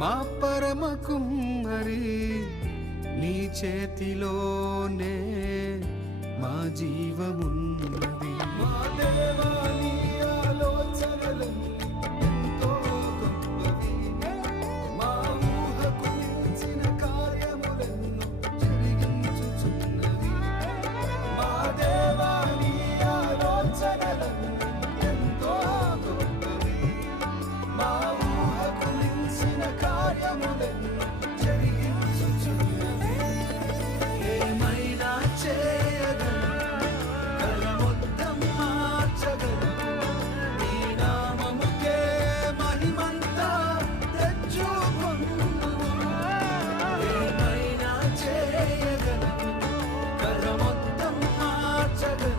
మా పరమ కుమ్మరి నీ చేతిలోనే మా జీవమున్నది. మా దేవా నీ ఆలోచనలు ఎంతో గొప్పవి, మా ఊహకు మించిన కార్యములెన్నో జరిగించుచున్నవి. మా దేవా నీ ఆలోచనలు ఎంతో గొప్పవి, మా ఊహకు మించిన కార్యములెన్నో జరిగించుచున్నవి. ఏమైనా చేయగలవు, కల మొత్తం మార్చగలవు, నీ నామముకే మహిమంతా తెచ్చుకొందువు. ఏమైనా చేయగలవు, కల మొత్తం మార్చగలవు,